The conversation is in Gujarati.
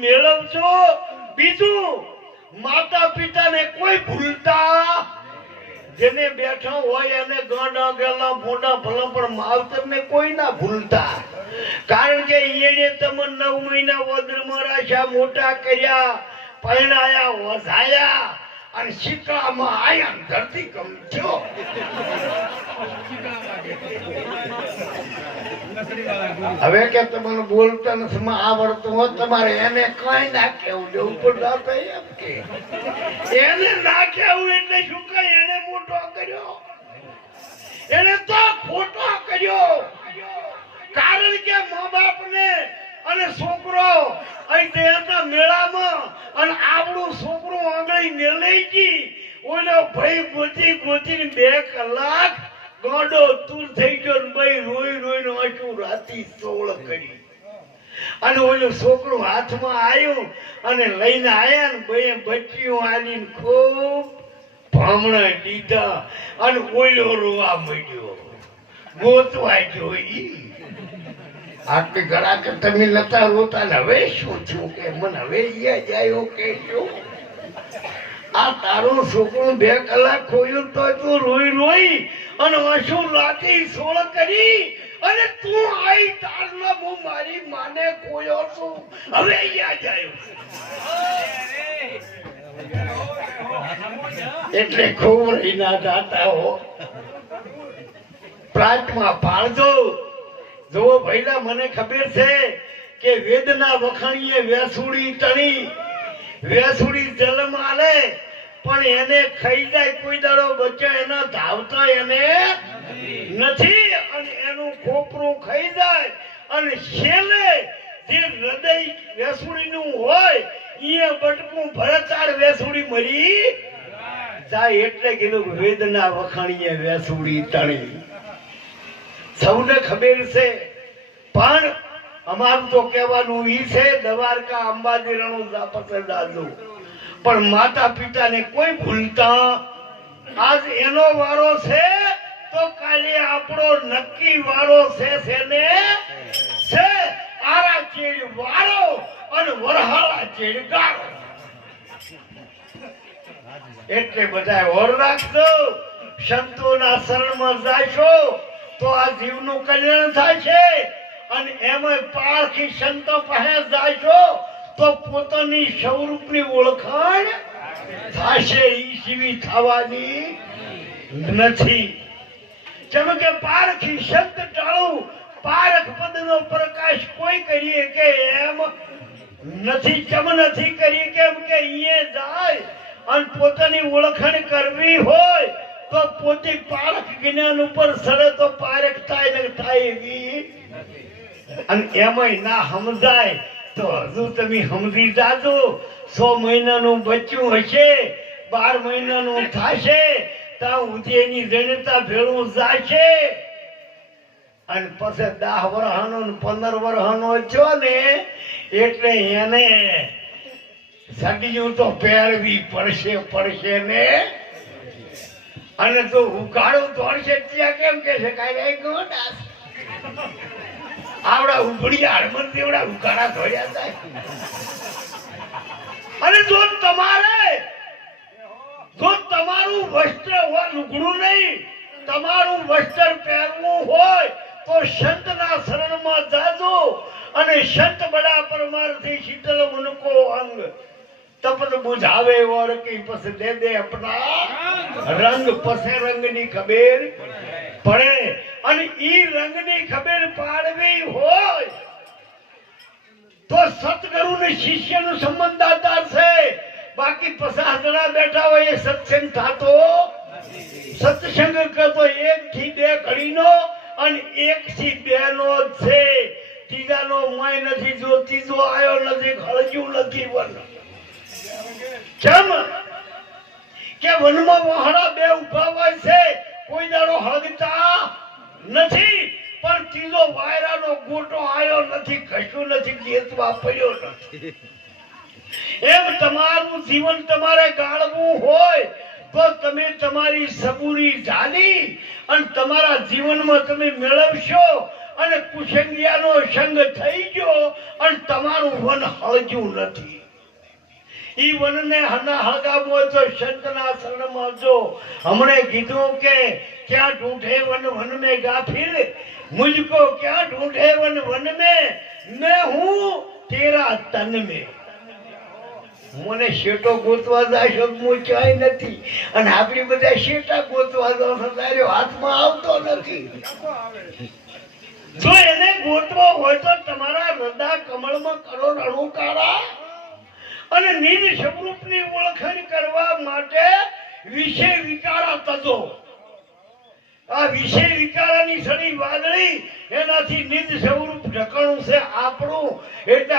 મેળવજો. બીજું માતા પિતાને કોઈ ભૂલતા જેને બેઠા હોય એને ગાંડા ગેલા મોટા ભલા પણ માવતરને કોઈ ના ભૂલતા. કારણ કે એને તમે નવ મહિના વદ્રમાં રાખ્યા મોટા કર્યા, પરણાયા, વધાયા. અને શીતળામાં આયા ધરતી કમ થયો. હવે કે તમને બોલતા નથી આવડતું હોત તમારે એને કઈ ના કેવું દેવું પણ ના થઈ એને ના કેવું એટલે શું કઈ એને મોટો કર્યો. એને તો ખોટો કર્યો. કારણ કે મા બાપને અને છોકરો અહીં મેળામાં અને આપણું છોકરું આંગળી મેળઈ ઓલો ભાઈ ગોતી ગોતીને બે કલાક ગોડો તુર થઈ ગયો ને ભાઈ રોઈ રોઈને આંચું રાતી સોળ કરી. અને ઓલો છોકરો હાથમાં આવ્યો અને લઈને આયા ને ભાઈ બચ્ચીઓ આલીને ખૂબ ભામણા દીધા અને ઓલો રોવા માંડ્યો. ગોતવા જોઈ. આટલી ઘણા કે તમે નતા રોતા ને હવે શું થયું કે? મને હવે યાદ જાય કે શું? આ તારું છોકરું બે કલાક ખોયું તો તું રોઈ રોઈ અને આંસુ લાતી સોળ કરી અને તું આઈ તારમાં હું મારી માને કોયો છું. હવે યાદ આવ્યું એટલે ખૂબ રહીના દાતા હો. પ્રાંતમાં પાળજો. જો ભૈલા મને ખબર છે કે વેદના વખાણીએ વેસુડી તણી વેસુડી જલમ આલે, પણ એને ખાઈ જાય કોઈ દાડો બચ્ચા એના ધાવતા એને નથી. અને એનું ખોપરું ખાઈ જાય. અને છેલ્લે જે હૃદય વેસુડીનું હોય એ બટકું ભરતાર વેસુડી મરી જાય એટલે કીધું વેદના વખાણીએ વેસુડી તણી સૌને ખબર છે, પણ અમારું તો કહેવાનું ઈ છે, દ્વારકા અંબાજી રણુજા દાદુ પણ માતા પિતાને કોઈ ભૂલતા આજ એનો વારો છે, તો કાલે આપણો નક્કી વારો છે સેને છે. આરા ચેડ વારો અને વરહાળા ચેડ ગાળો એટલે બધા ઓર રાખજો. સંતોના શરણમાં જાશો, તો આ જીવનું કલ્યાણ થાય છે. અને એમાં પારખી સંતો પાસે છો, તો પોતાની સ્વરૂપની ઓળખાણ થશે. ઈ સીવી થવાની નથી. જેમ કે પારખી સંત ટાળું, પારખ પદનો પ્રકાશ કોઈ કરીએ કે એમ નથી ચમ નથી કરી કેમ કે ઈએ જાય અને પોતાની ઓળખાણ કરવી હોય, તો પોતે પારખ જ્ઞાન ઉપર સરે તો પારખ થાય ને થાય એવી અને એમાંય ના સમજાય તો હજુ તમે સમજી જાજો. સો મહિનાનું બચ્યું હશે, બાર મહિનાનું થશે, ત્યાં સુધી એની જણતા ભેળું જાશે. અને પછી દહ વર્ષનો પંદર વર્ષનો છો ને, એટલે એને સડીયું તો પહેરવી પડશે પડશે ને. અને તો ઉકાળું દોડશે ત્યાં કેમ કે છે? કાંઈ આવડા ઉઘડિયા હળમન દેવડા ઉકાળા ધોયા થાય. અને જો તમારે જો તમારું વસ્ત્ર હોય લુગડું નહીં તમારું વસ્ત્ર પહેરવું હોય તો સંતના શરણમાં જાજો અને સંત બડા પરમારથી શીતલ ઉनको અંગ. તપત બુઝાવે ઓર કી પસ દે દે અપના રંગ. પસે રંગની ખબર. પડે અને ઈ રંગની ખબર પાડવી હોય તો સતગુરુ ને શિષ્યનું સંબંધ આધાર છે. બાકી પચાસ જણા બેઠા હોય એ સત્સંગ થતો સત્સંગ કરતો એક થી બે ઘડીનો અને એક થી બે નો છે. ત્રીજાનો મય નથી, જો ત્રીજો આવ્યો નથી ખળજ્યું નથી વન. કેમ? કે વનમાં વહાડા બે ઊભા હોય છે. કોઈ દાડો હળગતા નથી, પણ ત્રીજો વાયરાનો ગોટો આવ્યો નથી કશું નથી જેતવા પડ્યો નથી. એમ તમારું જીવન તમારે ગાળવું હોય, તો તમે તમારી સબૂરી જાણી અને તમારા જીવનમાં તમે મેળવશો અને કુસંગિયાનો સંગ થઈ ગયો અને તમારું વન હળગ્યું નથી. ઈ હના હળગામો જો સંતના શરણમાં જો. હમણે કીધું કે, ક્યાં ઢૂંઢે વન વન મે ગાફિલ? મુજકો ક્યાં ઢૂંઢે વન વન મે? મે હું તેરા તન મે. મને શેટો ગોતવા જાય શબ્દ હું નથી. અને આપણી બધા શેટા ગોતવા જાવ તારે હાથમાં આવતો નથી. જો એને ગોતવો હોય તો તમારા હૃદય કમળમાં કરો રણુકારા અને નિજ સ્વરૂપની ઓળખાણ કરવા માટે વિષય વિકારા તજો આ વિષય વિકારાની સડી વાદળી, એનાથી નિજ સ્વરૂપ ઢકણું છે આપણું. એટલે